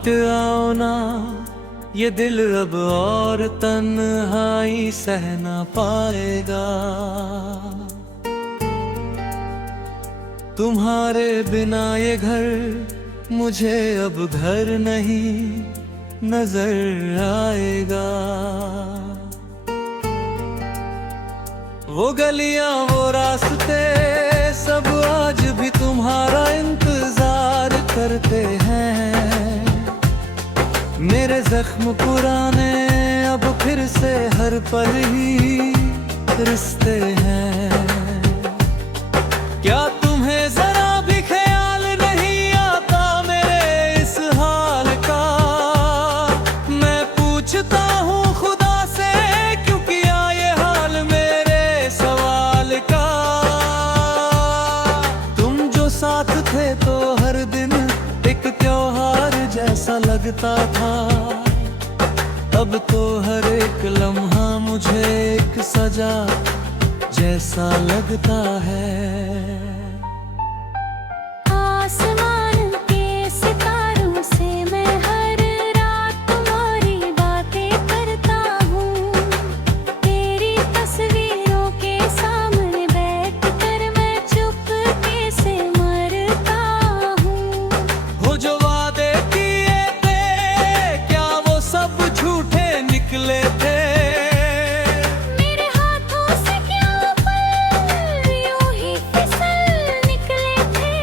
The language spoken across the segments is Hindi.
लौट आओ ना, ये दिल अब और तन्हाई सह ना पाएगा। तुम्हारे बिना ये घर मुझे अब घर नहीं नजर आएगा। वो गलियां वो रास्ते सब आज भी तुम्हारा इंतजार करते हैं। मेरे जख्म पुराने अब फिर से हर पल ही रिश्ते हैं। क्या तुम्हें जरा भी ख्याल नहीं आता मेरे इस हाल का? मैं पूछता हूँ खुदा से क्यों किया ये हाल मेरे सवाल का। तुम जो साथ थे तो हर दिन एक त्योहार जैसा लगता था। अब तो हर एक लम्हा मुझे एक सजा जैसा लगता है। आसमान के सितारों से मैं हर रात तुम्हारी बातें करता हूँ। तेरी तस्वीरों के सामने बैठकर मैं चुपके से मरता हूँ। वो जो वादे किए थे क्या वो सब झूठे निकले थे? मेरे हाथों से क्या पल यूं ही फिसल निकले थे।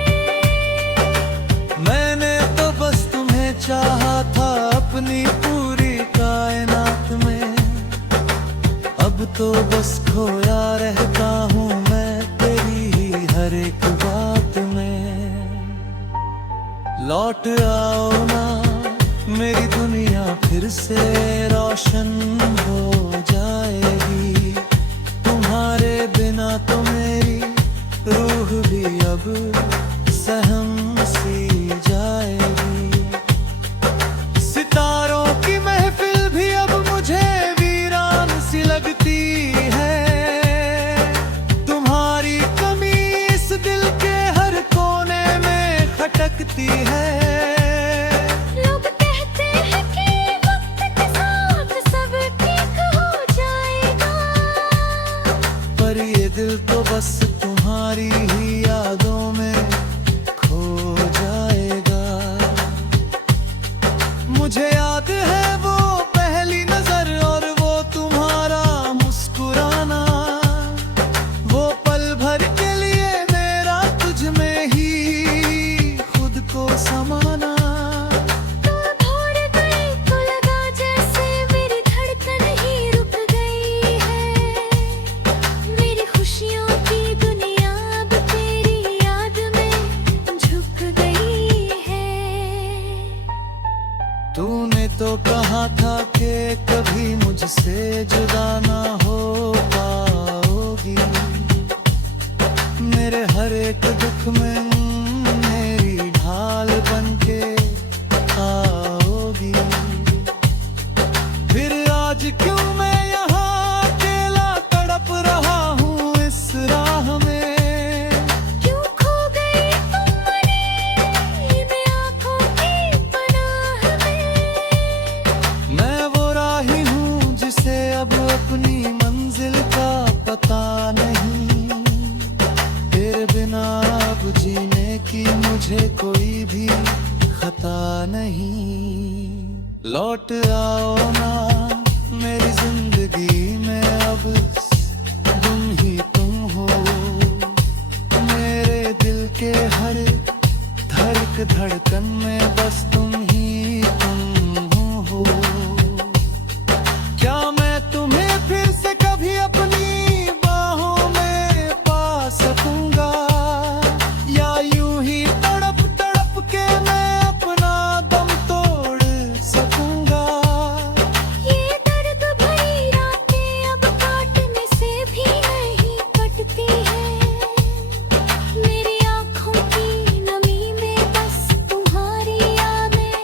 मैंने तो बस तुम्हें चाहा था अपनी पूरी कायनात में। अब तो बस खोया रहता हूँ मैं तेरी ही हर एक बात में। लौट आओ ना, मेरी दुनिया फिर से रोशन हो जाएगी। तुम्हारे बिना तो मेरी रूह भी अब सहम सी जाएगी। सितारों की महफिल भी अब मुझे वीरान सी लगती है। तुम्हारी कमी इस दिल के हर कोने में खटकती है। लोग कहते हैं कि वक्त के साथ सब ठीक हो जाएगा। पर ये दिल तो बस तुम्हारी ही यादों में खो जाएगा। मुझे याद है वो पहली नजर और वो तुम्हारा मुस्कुराना। वो पल भर के लिए मेरा तुझ में ही खुद को समाना। तुम भूल गई तो लगा जैसे मेरी धड़कन ही रुक गई है। मेरी खुशियों की दुनिया अब तेरी याद में झुक गई है। तूने तो कहा था कि कभी मुझसे जुदा ना हो पाओगी। मेरे हर एक दुख में मेरी ढाल बनके आओगी। फिर आज क्यों मैं यहाँ अकेला तड़प रहा हूँ इस राह में? क्यों खो गई तुम मरे इन आँखों की पनाह में। मैं वो राही हूँ जिसे अब अपनी मंजिल का पता नहीं। तेरे बिना अब जीने की मुझे कोई भी खता नहीं। लौट आओ ना, मेरी जिंदगी में अब तुम ही तुम हो। मेरे दिल के हर धड़कन में बस तुम ही तुम हो। क्या मैं तुम्हें फिर से कभी अपनी बाहों में पा सकूंगा? या यूं ही तड़प तड़प के मैं अपना दम तोड़ सकूंगा? ये दर्द भरी रातें अब काटने से भी नहीं कटती है। मेरी आँखों की नमी में बस तुम्हारी यादें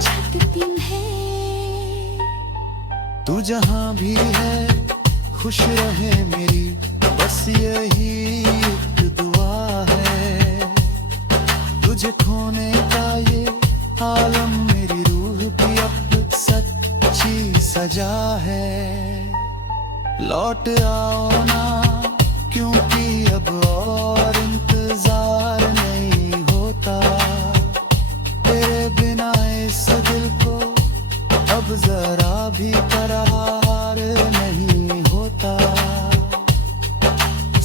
छटती हैं। तू जहाँ भी है खुश रहे मेरी बस यही एक दुआ है। तुझे खोने का ये आलम मेरी लौट आओ ना, क्योंकि अब और इंतजार नहीं होता। तेरे बिना इस दिल को अब जरा भी करार नहीं होता।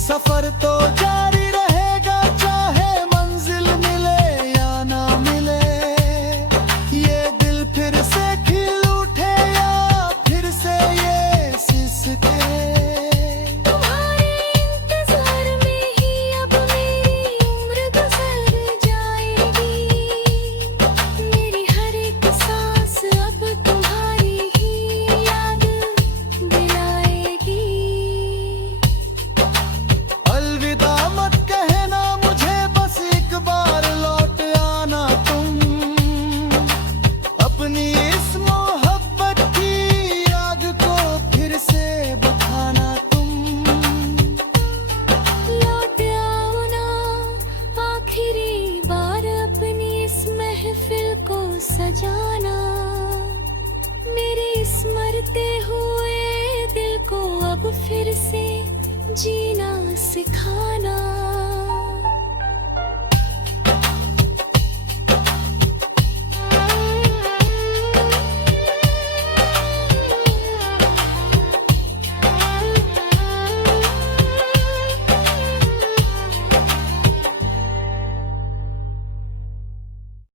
सफर तो जारी रहेगा, चाहे मंजिल मिले या ना मिले। ये दिल फिर से खिल उठे या फिर से ये सिसके। तुम्हारे इंतजार में ही अब मेरी उम्र गुजर जाएगी। मेरी हर एक सांस अब तुम्हारी ही याद दिलाएगी। अलविदा मत कहना मुझे, बस एक बार लौट आना तुम। अपनी इस मोहब्बत की आग को फिर से बुझाना तुम। लौट आओ ना, आखिरी बार अपनी इस महफिल को सजाना। मेरे इस मरते हुए दिल को अब फिर से जीना सिखाना।